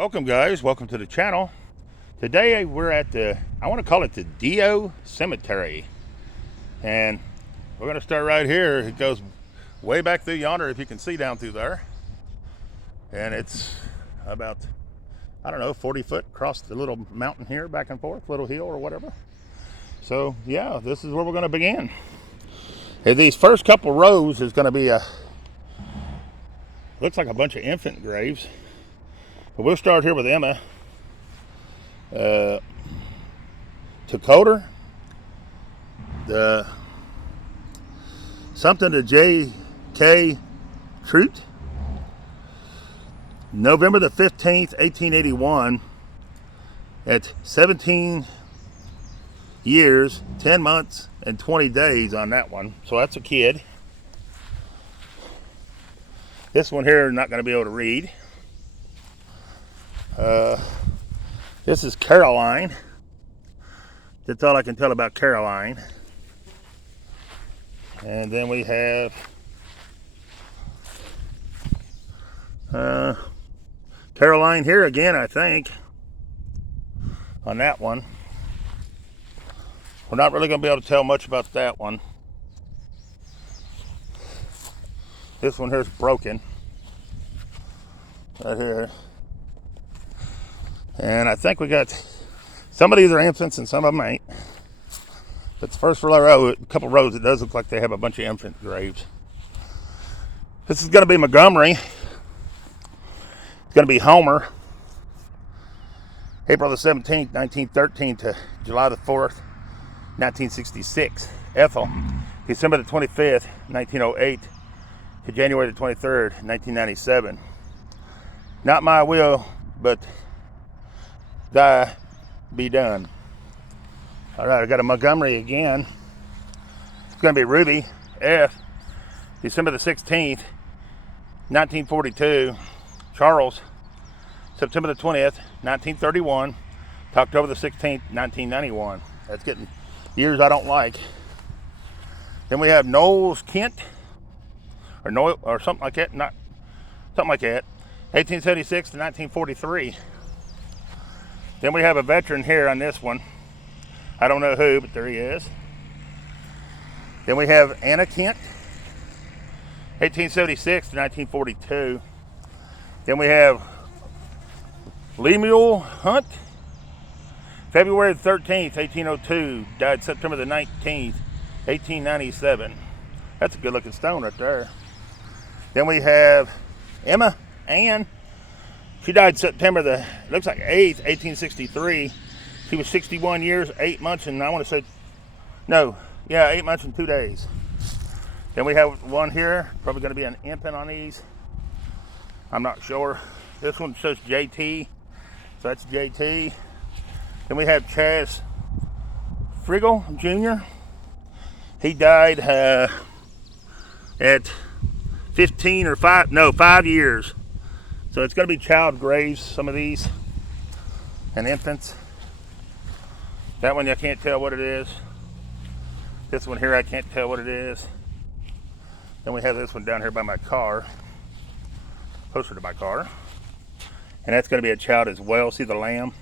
Welcome guys, welcome to the channel. Today we're at I want to call it the Deyo Cemetery. And we're going to start right here. It goes way back through yonder, if you can see down through there. And it's about, I don't know, 40 foot across the little mountain here, back and forth, little hill or whatever. So yeah, this is where we're going to begin. And these first couple rows is going to be looks like a bunch of infant graves. But we'll start here with Emma. Dakota. Something to J.K. Trout. November the 15th, 1881. At 17 years, 10 months, and 20 days on that one. So that's a kid. This one here, not going to be able to read. This is Caroline. That's all I can tell about Caroline. And then we have Caroline here again, I think, on that one. We're not really going to be able to tell much about that one. This one here is broken. Right here. And I think we got, some of these are infants and some of them ain't. But the first row, a couple rows, it does look like they have a bunch of infant graves. This is going to be Montgomery. It's going to be Homer. April the 17th, 1913 to July the 4th, 1966. Ethel. December the 25th, 1908 to January the 23rd, 1997. Not my will, but thy be done. All right, I got a Montgomery again. It's going to be Ruby F. December the 16th, 1942. Charles, September the 20th, 1931 to October the 16th, 1991. That's getting years I don't like. Then we have Knowles Kent, or Noel, or something like that. Not something like that. 1876 to 1943. Then we have a veteran here on this one. I don't know who, but there he is. Then we have Anna Kent, 1876 to 1942. Then we have Lemuel Hunt, February 13th, 1802. Died September the 19th, 1897. That's a good looking stone right there. Then we have Emma Ann. She died September the, looks like 8th, 1863. She was 61 years, 8 months, and I want to say, no, yeah, 8 months and 2 days. Then we have one here, probably going to be an infant on these. I'm not sure. This one says JT, so that's JT. Then we have Chaz Friggle Jr. He died at 15 or 5 years. So it's going to be child graves, some of these, and infants. That one I can't tell what it is. This one here I can't tell what it is. Then we have this one down here by my car, closer to my car. And that's going to be a child as well. See the lamb?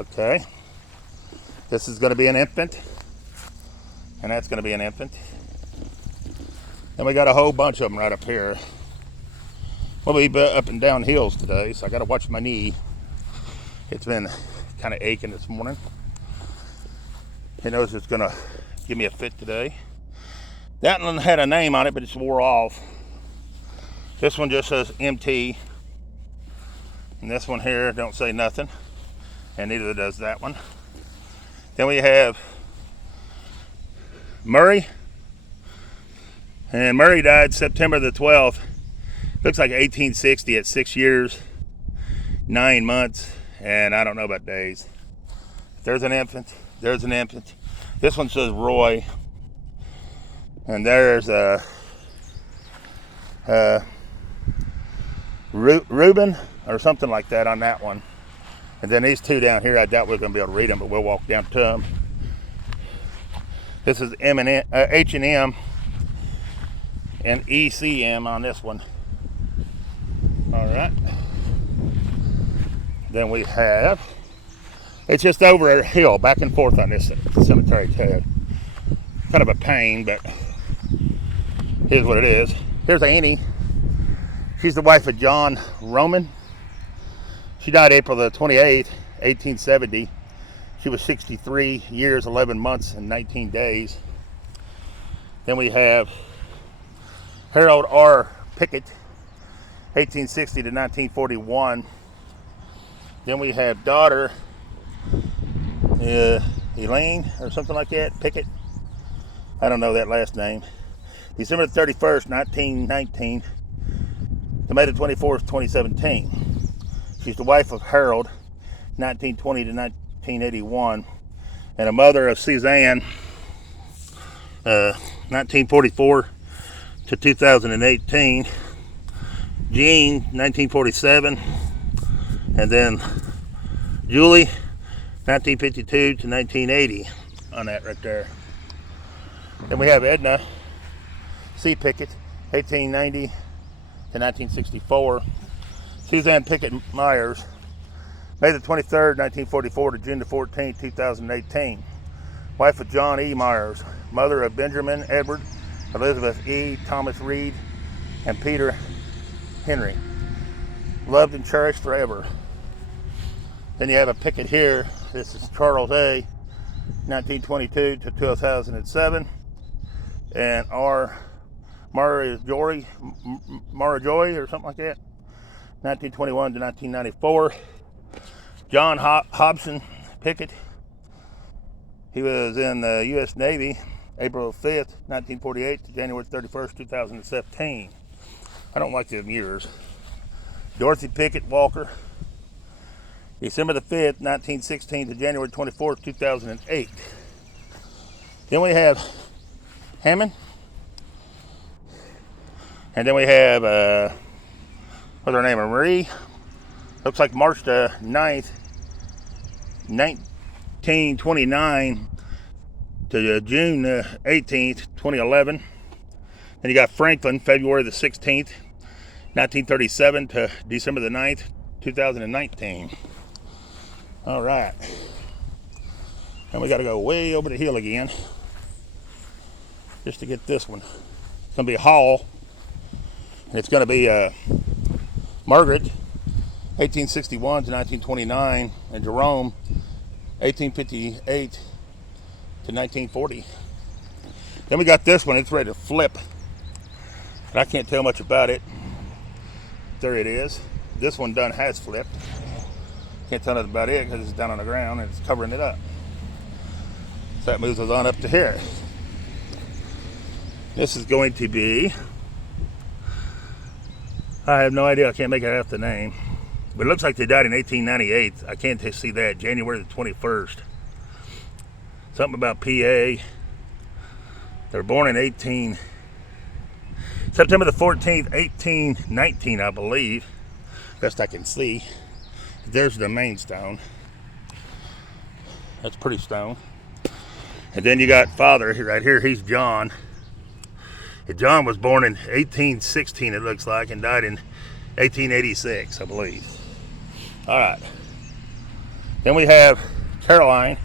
Okay. This is going to be an infant. And that's going to be an infant. And we got a whole bunch of them right up here. We'll be up and down hills today, so I got to watch my knee. It's been kind of aching this morning. He knows it's going to give me a fit today. That one had a name on it, but it's wore off. This one just says MT. And this one here don't say nothing. And neither does that one. Then we have Murray. And Murray died September the 12th. Looks like 1860 at 6 years, 9 months, and I don't know about days. There's an infant. There's an infant. This one says Roy. And there's Reuben or something like that on that one. And then these two down here, I doubt we're going to be able to read them, but we'll walk down to them. This is H&M and ECM on this one. All right. Then we have, it's just over a hill, back and forth on this cemetery too. Kind of a pain, but here's what it is. Here's Annie. She's the wife of John Roman. She died April the 28th, 1870. She was 63 years, 11 months, and 19 days. Then we have Harold R. Pickett, 1860 to 1941. Then we have daughter Elaine or something like that, Pickett. I don't know that last name. December 31st, 1919 to May the 24th, 2017. She's the wife of Harold, 1920 to 1981, and a mother of Suzanne, 1944 to 2018. Jean, 1947, and then Julie, 1952 to 1980 on that right there. Then we have Edna C. Pickett, 1890 to 1964. Suzanne Pickett Myers, May the 23rd, 1944 to June the 14th, 2018. Wife of John E. Myers, mother of Benjamin Edward, Elizabeth E., Thomas Reed, and Peter Henry. Loved and cherished forever. Then you have a Pickett here. This is Charles A., 1922 to 2007. And R. Mara Joy or something like that, 1921 to 1994. John Hobson Pickett. He was in the U.S. Navy, April 5th, 1948 to January 31st, 2017. I don't like them years. Dorothy Pickett Walker, December the 5th, 1916 to January 24th, 2008. Then we have Hammond. And then we have, what's her name, Marie? Looks like March the 9th, 1929 to June 18th, 2011. Then you got Franklin, February the 16th, 1937 to December the 9th, 2019. All right. And we got to go way over the hill again just to get this one. It's going to be Hall. And it's going to be Margaret, 1861 to 1929, and Jerome, 1858 to 1940. Then we got this one. It's ready to flip. And I can't tell much about it. There it is. This one done has flipped. Can't tell nothing about it because it's down on the ground and it's covering it up. So that moves us on up to here. This is going to be, I have no idea. I can't make it out the name. But it looks like they died in 1898. I can't see that. January the 21st. Something about PA. They were born in September the 14th, 1819, I believe. Best I can see. There's the main stone. That's pretty stone. And then you got father right here. He's John. And John was born in 1816, it looks like, and died in 1886, I believe. All right. Then we have Caroline.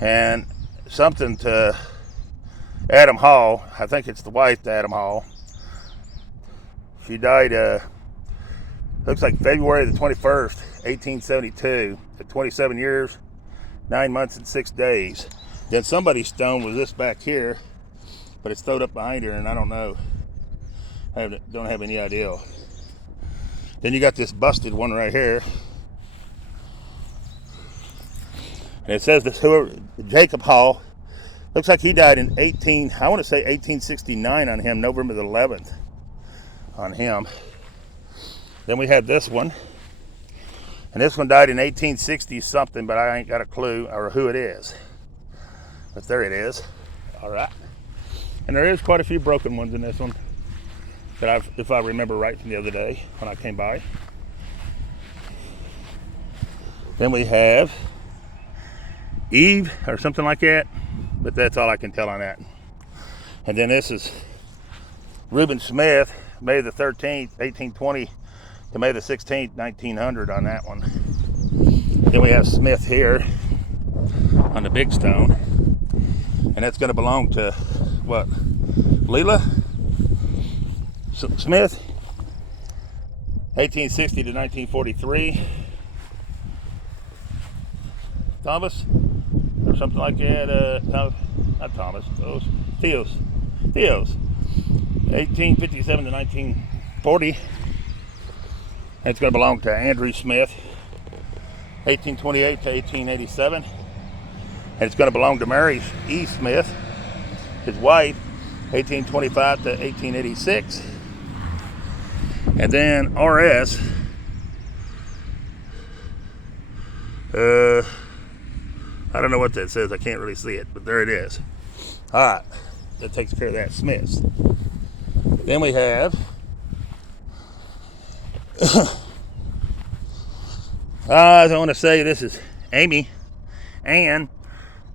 And something to Adam Hall. I think it's the wife to Adam Hall. She died, looks like February the 21st, 1872, at 27 years, 9 months, and 6 days. Then somebody's stone was this back here, but it's stowed up behind her, and I don't know. I don't have any idea. Then you got this busted one right here. And it says this Jacob Hall. Looks like he died in 1869 on him, November the 11th on him. Then we have this one. And this one died in 1860 something, but I ain't got a clue or who it is. But there it is. All right. And there is quite a few broken ones in this one that if I remember right from the other day when I came by. Then we have Eve or something like that, but that's all I can tell on that. And then this is Reuben Smith, May the 13th, 1820 to to May the 16th, 1900 on that one. Then we have Smith here on the big stone. And that's going to belong to, what, Leela Smith, 1860 to 1943. Thomas, or something like that. Not Thomas, Theo's, 1857 to 1940. It's going to belong to Andrew Smith, 1828 to 1887. And it's going to belong to Mary E. Smith, his wife, 1825 to 1886. And then R.S. I don't know what that says. I can't really see it, but there it is. All right, that takes care of that Smiths. Then we have I want to say this is Amy Ann.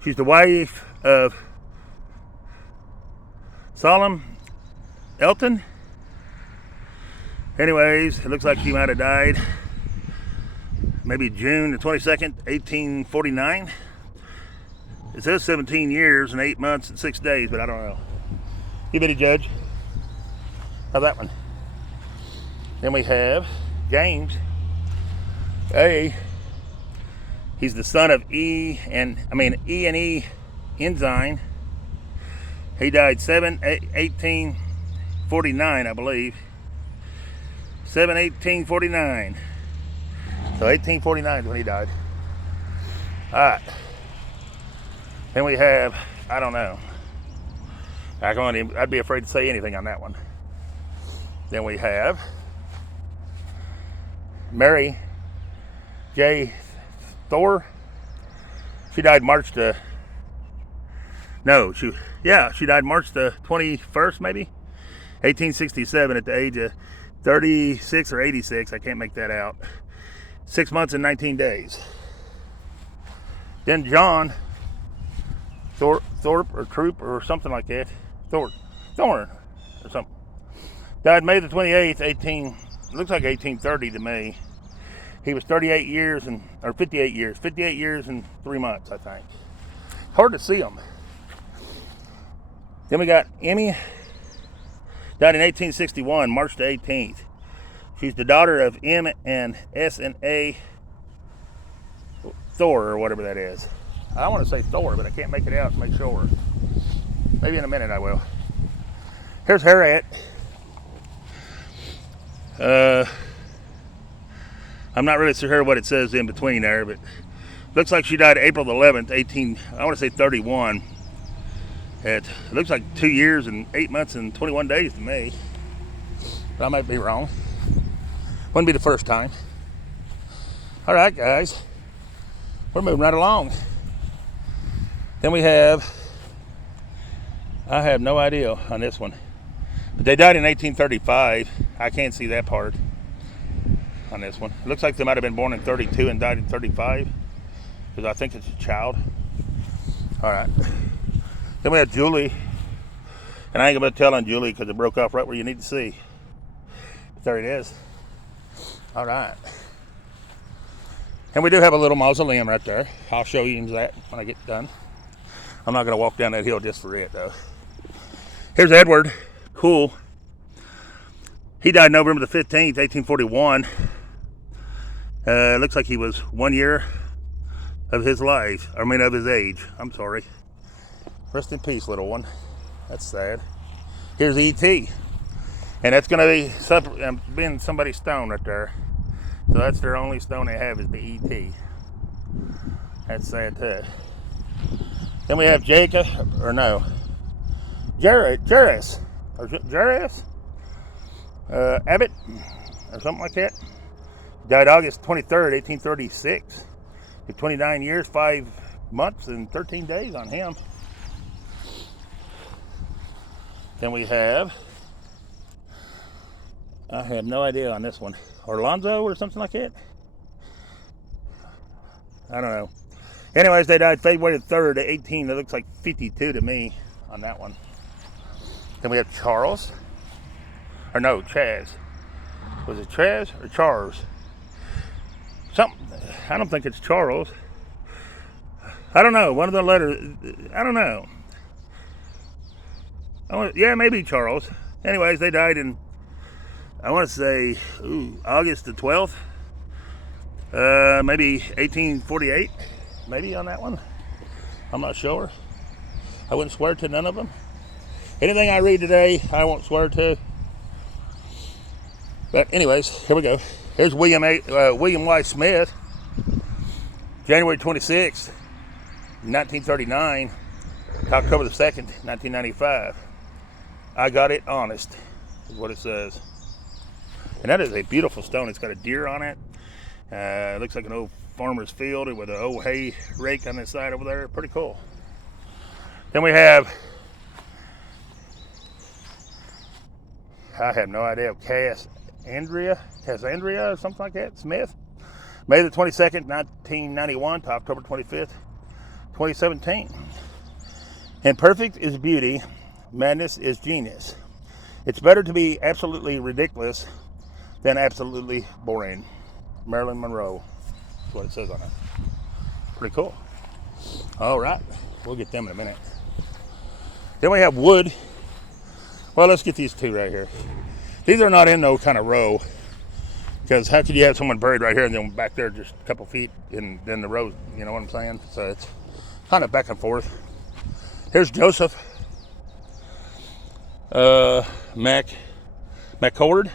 She's the wife of Solomon Elton. Anyways, it looks like she might have died maybe June the 22nd, 1849. It says 17 years and 8 months and 6 days, but I don't know. You better judge. How's that one? Then we have James A. He's the son of E and E Ensign. He died 1849, I believe. 1849. So 1849 is when he died. All right. Then we have, I don't know. I'd be afraid to say anything on that one. Then we have Mary J. Thor. She died March the 21st, maybe 1867, at the age of 36 or 86. I can't make that out. 6 months and 19 days. Then John Thorpe or Troop or something like that. Thorn or something. Died May the 28th, looks like 1830 to me. He was 58 years and 58 years and 3 months, I think. Hard to see him. Then we got Emmy, died in 1861, March the 18th. She's the daughter of M and S and A Thor, or whatever that is. I want to say Thor, but I can't make it out to make sure. Maybe in a minute I will. Here's Harriet. I'm not really sure what it says in between there, but looks like she died April 11th, 31. It looks like 2 years and 8 months and 21 days to me. But I might be wrong. Wouldn't be the first time. All right, guys. We're moving right along. Then we have, I have no idea on this one. But they died in 1835. I can't see that part on this one. It looks like they might have been born in 32 and died in 35. Because I think it's a child. All right. Then we have Julie. And I ain't going to tell on Julie because it broke off right where you need to see. But there it is. All right. And we do have a little mausoleum right there. I'll show you that when I get done. I'm not going to walk down that hill just for it, though. Here's Edward. Cool. He died November the 15th, 1841. Looks like he was 1 year of his life. Of his age. I'm sorry. Rest in peace, little one. That's sad. Here's E.T. And that's going to be being somebody's stone right there. So that's their only stone they have is the E.T. That's sad too. Then we have Jacob, or no, Jairus, Abbott, or something like that. Died August 23rd, 1836. 29 years, 5 months, and 13 days on him. Then we have, I have no idea on this one, Orlando or something like that. I don't know. Anyways, they died February 3rd, 18. It looks like 52 to me on that one. Then we have Charles. Or no, Chaz. Was it Chaz or Charles? Something. I don't think it's Charles. I don't know. One of the letters. I don't know. Yeah, maybe Charles. Anyways, they died in, I want to say, August the 12th. Maybe 1848. Maybe on that one. I'm not sure. I wouldn't swear to none of them. Anything I read today, I won't swear to. But anyways, here we go. Here's William Y. Smith, January 26th, 1939, October the 2nd, 1995. I got it honest, is what it says. And that is a beautiful stone. It's got a deer on it. It looks like an old farmer's field with an old hay rake on the side over there. Pretty cool. Then we have, I have no idea, Cassandra or something like that, Smith. May the 22nd, 1991 to October 25th, 2017. Imperfect is beauty, madness is genius. It's better to be absolutely ridiculous than absolutely boring. Marilyn Monroe. That's what it says on it. Pretty cool. All right, we'll get them in a minute. Then we have wood. Well, let's get these two right here. These are not in no kind of row, because how could you have someone buried right here and then back there just a couple feet and then the row, you know what I'm saying? So it's kind of back and forth. Here's Joseph McCord.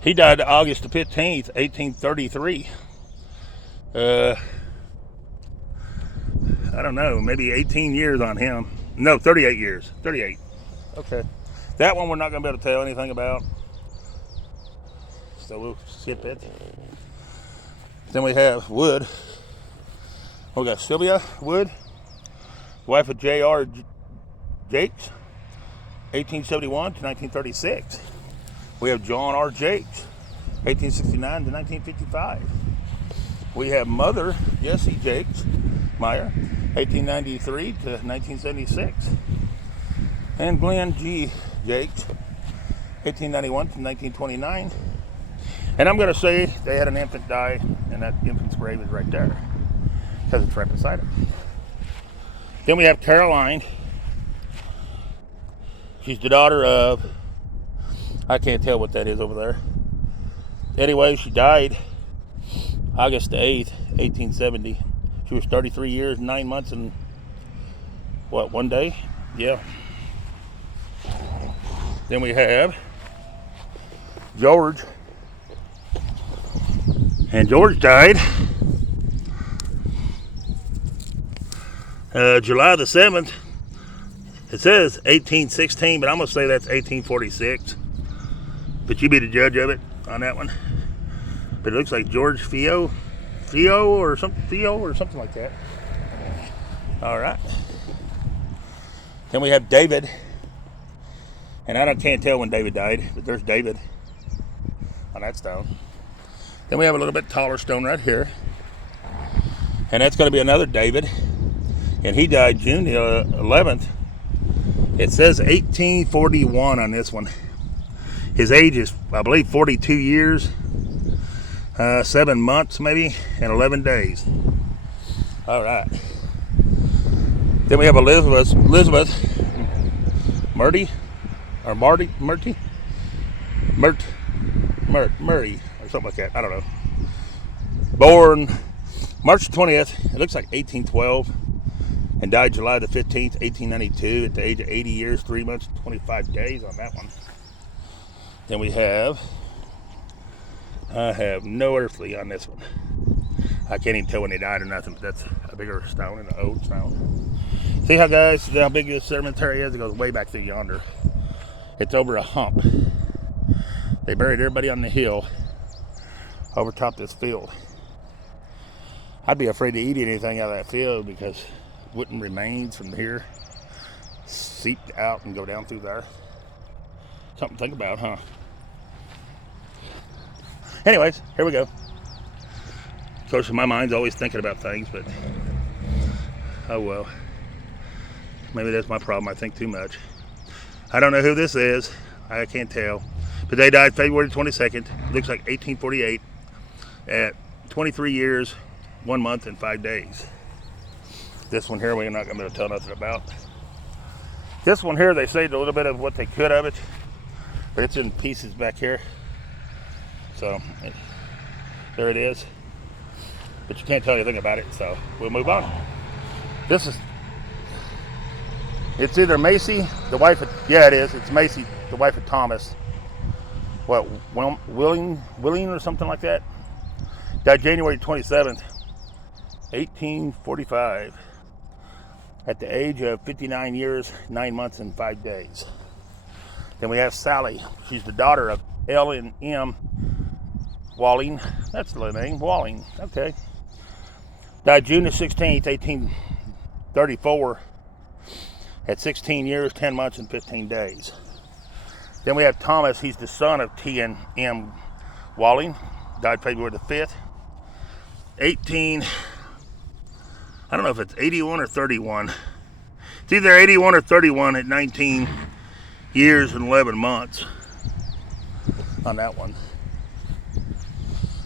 He died August the 15th, 1833. I don't know, maybe 18 years on him. No, 38 years. 38. Okay. That one we're not going to be able to tell anything about. So we'll skip it. Then we have Wood. We got Sylvia Wood, wife of J.R. Jakes, 1871 to 1936. We have John R. Jakes, 1869 to 1955. We have Mother Jessie Jakes Meyer, 1893 to 1976. And Glenn G. Jakes, 1891 to 1929. And I'm going to say they had an infant die, and that infant's grave is right there, because it's right beside it. Then we have Caroline. She's the daughter of, I can't tell what that is over there. Anyway, she died August 8th, 1870. She was 33 years, 9 months, and what, 1 day? Yeah. Then we have George. And George died July the 7th. It says 1816, but I'm going to say that's 1846. But you be the judge of it on that one. But it looks like George Theo or something like that. All right. Then we have David. And I can't tell when David died, but there's David on that stone. Then we have a little bit taller stone right here. And that's going to be another David. And he died June the 11th. It says 1841 on this one. His age is, I believe, 42 years, 7 months maybe, and 11 days. All right. Then we have Elizabeth Murray, or Murray, or something like that. I don't know. Born March 20th, it looks like 1812, and died July the 15th, 1892, at the age of 80 years, 3 months, 25 days on that one. Then we have, I have no earthly on this one. I can't even tell when they died or nothing, but that's a bigger stone and an old stone. See how, guys, how big this cemetery is? It goes way back through yonder. It's over a hump. They buried everybody on the hill over top this field. I'd be afraid to eat anything out of that field because wooden remains from here seeped out and go down through there. Something to think about, huh? Anyways, here we go. Of course, my mind's always thinking about things, but oh well. Maybe that's my problem. I think too much. I don't know who this is. I can't tell. But they died February 22nd. Looks like 1848 at 23 years, 1 month, and 5 days. This one here we're not going to be able to tell nothing about. This one here, they saved a little bit of what they could of it, but it's in pieces back here. So there it is. But you can't tell anything about it, so we'll move on. It's either Macy, the wife of, yeah it is, it's Macy, the wife of Thomas. What, Willing or something like that? Died January 27th, 1845. At the age of 59 years, 9 months, and 5 days. Then we have Sally. She's the daughter of L and M Walling. That's the name, Walling. Okay. Died June the 16th, 1834. At 16 years, 10 months, and 15 days. Then we have Thomas. He's the son of T and M Walling. Died February the 5th. I don't know if it's 81 or 31. It's either 81 or 31 at 19 years and 11 months on that one.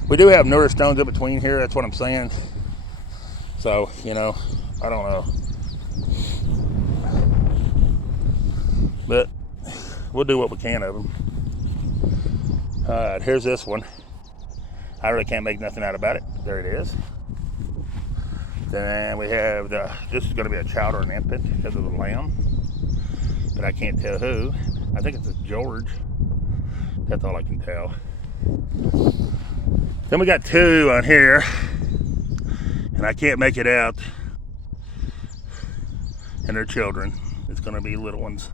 We do have newer stones in between here, that's what I'm saying. So, you know, I don't know. But we'll do what we can of them. Alright, here's this one. I really can't make nothing out about it. There it is. Then we have this is going to be a chowder and infant because of the lamb. But I can't tell who. I think it's a George. That's all I can tell. Then we got two on here. And I can't make it out. And they're children. It's going to be little ones.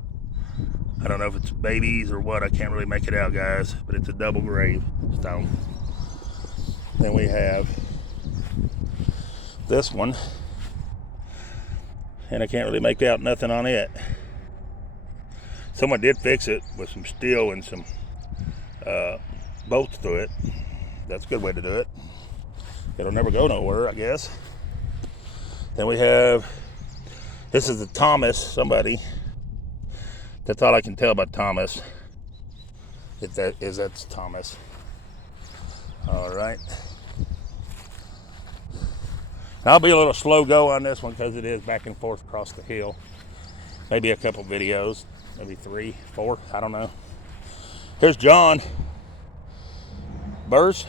I don't know if it's babies or what. I can't really make it out, guys. But it's a double grave stone. Then we have this one, and I can't really make out nothing on it. Someone did fix it with some steel and some bolts through it. That's a good way to do it. It'll never go nowhere, I guess. Then we have, this is the Thomas, somebody. That's all I can tell about Thomas. That's Thomas. All right. I'll be a little slow go on this one because it is back and forth across the hill. Maybe a couple videos, maybe 3, 4, I don't know. Here's John Burrs,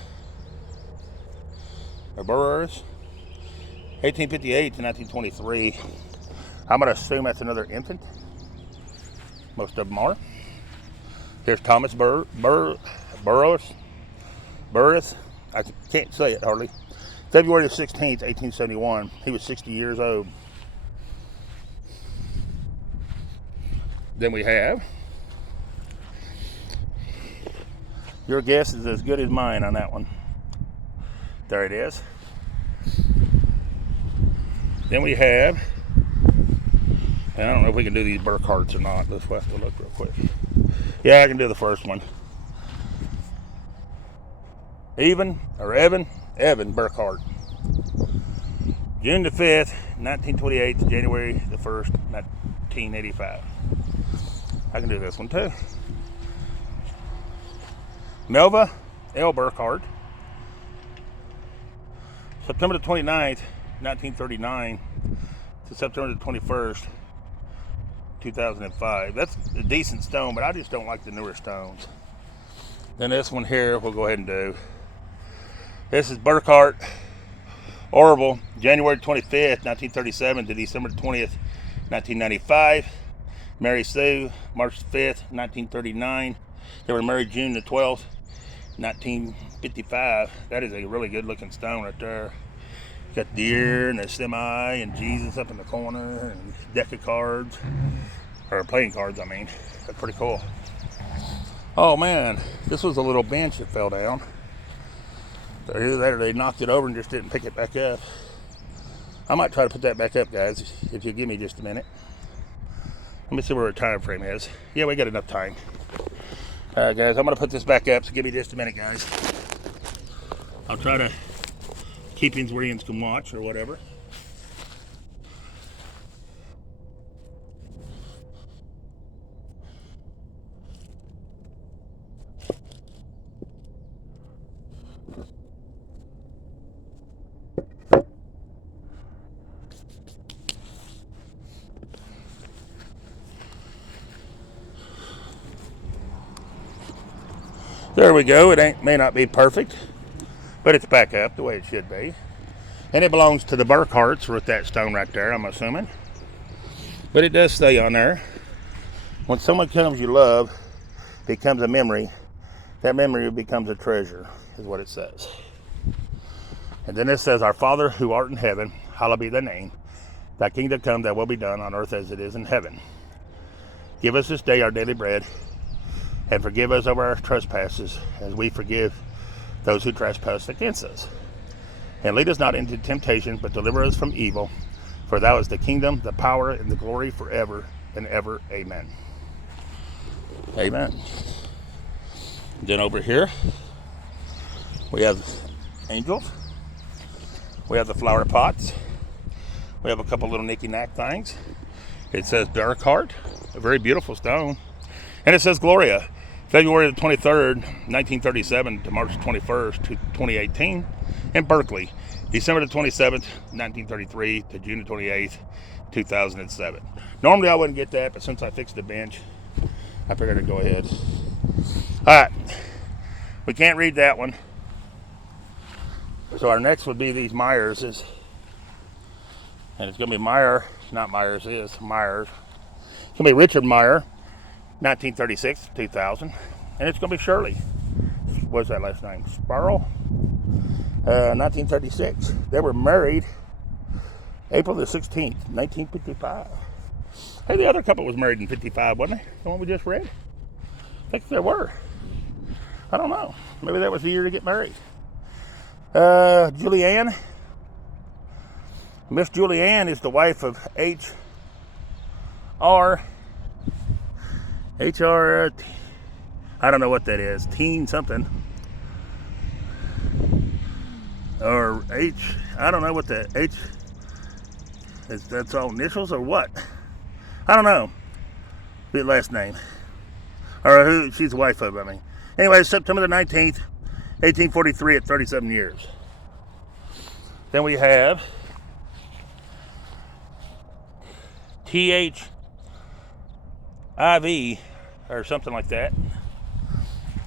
1858 to 1923. I'm going to assume that's another infant. Most of them are. Here's Thomas Burris. I can't say it hardly. February 16th, 1871. He was 60 years old. Then we have, your guess is as good as mine on that one. There it is. Then we have, and I don't know if we can do these Burkharts or not. Let's have to look real quick. Yeah, I can do the first one. Evan Burkhart. June the 5th, 1928 to January the 1st, 1985. I can do this one too. Melva L. Burkhart. September the 29th, 1939 to September the 21st, 2005. That's a decent stone, but I just don't like the newer stones. Then this one here, we'll go ahead and do. This is Burkhart, Orville, January 25th, 1937 to December 20th, 1995. Mary Sue, March 5th, 1939. They were married June the 12th, 1955. That is a really good looking stone right there. Got deer and a semi and Jesus up in the corner and a deck of cards, or playing cards, I mean. That's pretty cool. Oh man, this was a little bench that fell down. Either that or they knocked it over and just didn't pick it back up. I might try to put that back up, guys, if you give me just a minute. Let me see where our time frame is. Yeah, we got enough time. Alright guys, I'm going to put this back up, so give me just a minute, guys. I'll try to keep things where you can watch or whatever. There we go. It may not be perfect, but it's back up the way it should be. And it belongs to the Burkharts with that stone right there, I'm assuming. But it does stay on there. When someone comes you love becomes a memory, that memory becomes a treasure, is what it says. And then it says, Our Father who art in heaven, hallowed be thy name. Thy kingdom come, thy will be done on earth as it is in heaven. Give us this day our daily bread, and forgive us of our trespasses, as we forgive those who trespass against us. And lead us not into temptation, but deliver us from evil. For thou is the kingdom, the power, and the glory forever and ever. Amen. Amen. Then over here, we have angels. We have the flower pots. We have a couple little knicky-knack things. It says Burkhart, a very beautiful stone. And it says Gloria, February the 23rd, 1937 to March 21st, 2018 in Berkeley. December the 27th, 1933 to June the 28th, 2007. Normally I wouldn't get that, but since I fixed the bench, I figured I'd go ahead. All right, we can't read that one. So our next would be these Myerses. And it's going to be Meyer, not Myers, is Myers. It's going to be Richard Meyer, 1936 to 2000. And it's going to be Shirley. What's that last name? Sparrow? 1936. They were married April the 16th, 1955. Hey, the other couple was married in 55, wasn't they? The one we just read? I think there were. I don't know. Maybe that was the year to get married. Julianne. Miss Julianne is the wife of H.R. I don't know what that is. Teen something. Or H. I don't know what that H. That's all initials or what? I don't know. The last name. Or who she's the wife of, I mean. Anyway, September the 19th, 1843 at 37 years. Then we have THIV or something like that.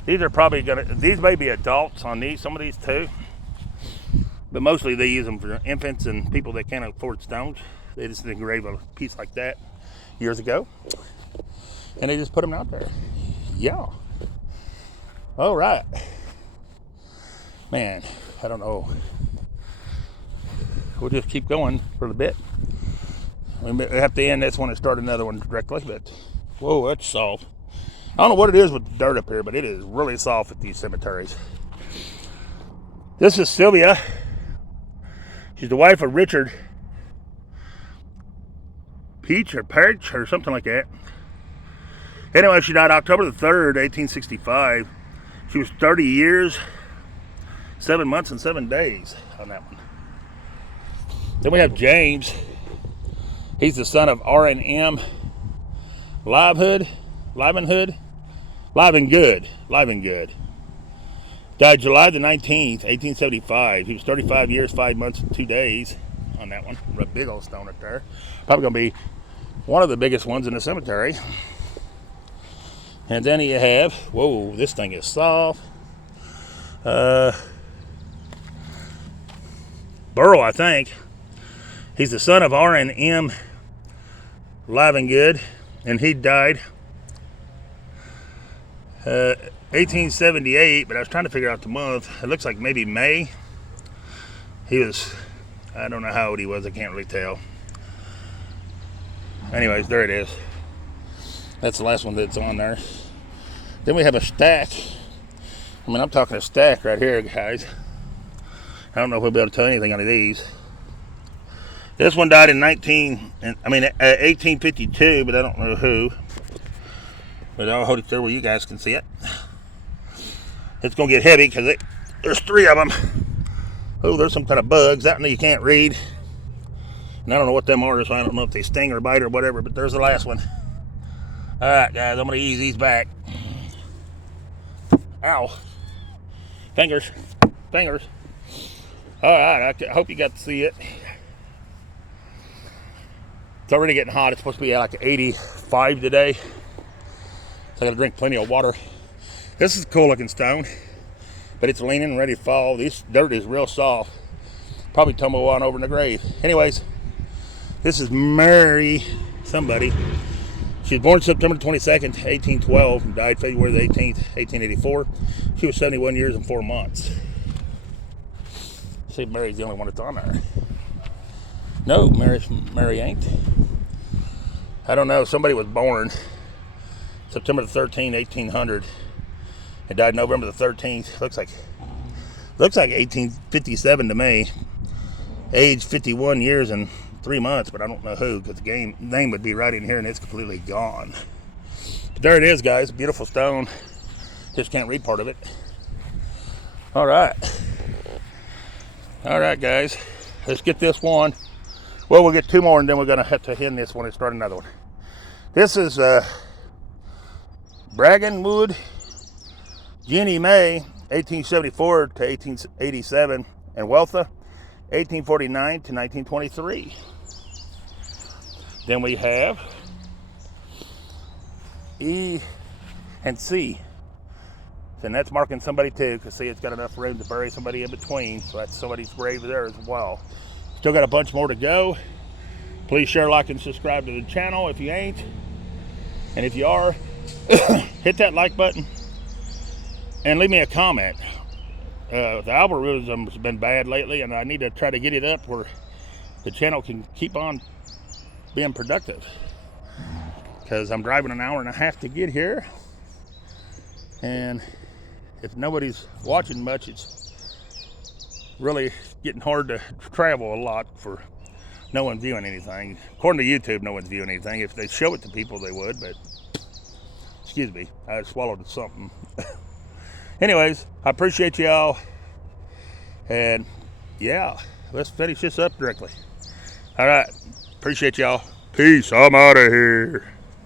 These are probably these may be adults on these, some of these too. But mostly they use them for infants and people that can't afford stones. They just engrave a piece like that years ago. And they just put them out there. Yeah. All right. Man, I don't know. We'll just keep going for a bit. We have to end this one and start another one directly, but whoa, that's soft. I don't know what it is with the dirt up here, but it is really soft at these cemeteries. This is Sylvia. She's the wife of Richard Peach or something like that. Anyway, she died October the 3rd, 1865. She was 30 years, 7 months, and 7 days on that one. Then we have James. He's the son of R&M Livengood. Died July the 19th, 1875. He was 35 years, 5 months, and 2 days on that one. A big old stone up there. Probably going to be one of the biggest ones in the cemetery. And then you have, whoa, this thing is soft. Burrow, I think. He's the son of R&M Livengood, and he died 1878, but I was trying to figure out the month. It looks like maybe May. He was, I don't know how old he was, I can't really tell. Anyways, there it is. That's the last one that's on there. Then we have a stack. I mean, I'm talking a stack right here, guys. I don't know if we'll be able to tell anything out of these. This one died in 1852, but I don't know who. But I'll hold it there where you guys can see it. It's going to get heavy because there's 3 of them. Oh, there's some kind of bugs. That one you can't read. And I don't know what them are, so I don't know if they sting or bite or whatever, but there's the last one. All right, guys, I'm going to ease these back. Ow. Fingers. All right, I hope you got to see it. It's already getting hot. It's supposed to be like 85 today. So I got to drink plenty of water. This is a cool looking stone, but it's leaning and ready to fall. This dirt is real soft. Probably tumble on over in the grave. Anyways, this is Mary somebody. She was born September 22nd, 1812, and died February the 18th, 1884. She was 71 years and 4 months. See, Mary's the only one that's on there. No, Mary ain't. I don't know. Somebody was born September the 13th, 1800, and died November the 13th. Looks like 1857 to me. Age 51 years and 3 months, but I don't know who, because the name would be right in here and it's completely gone. But there it is, guys. Beautiful stone. Just can't read part of it. All right, guys. Let's get this one. Well, we'll get two more, and then we're going to have to end this one and start another one. This is Braggonwood, Jenny May, 1874 to 1887, and Weltha, 1849 to 1923. Then we have E and C. And that's marking somebody too, because see, it's got enough room to bury somebody in between. So that's somebody's grave there as well. Still got a bunch more to go. Please share, like, and subscribe to the channel if you ain't. And if you are, hit that like button and leave me a comment. The algorithm has been bad lately, and I need to try to get it up where the channel can keep on being productive, because I'm driving an hour and a half to get here, and if nobody's watching much, it's really getting hard to travel a lot for no one viewing anything. According to YouTube, no one's viewing anything. If they show it to people, they would, but excuse me, I swallowed something. Anyways, I appreciate y'all, and yeah, let's finish this up directly. All right, appreciate y'all. Peace. I'm out of here.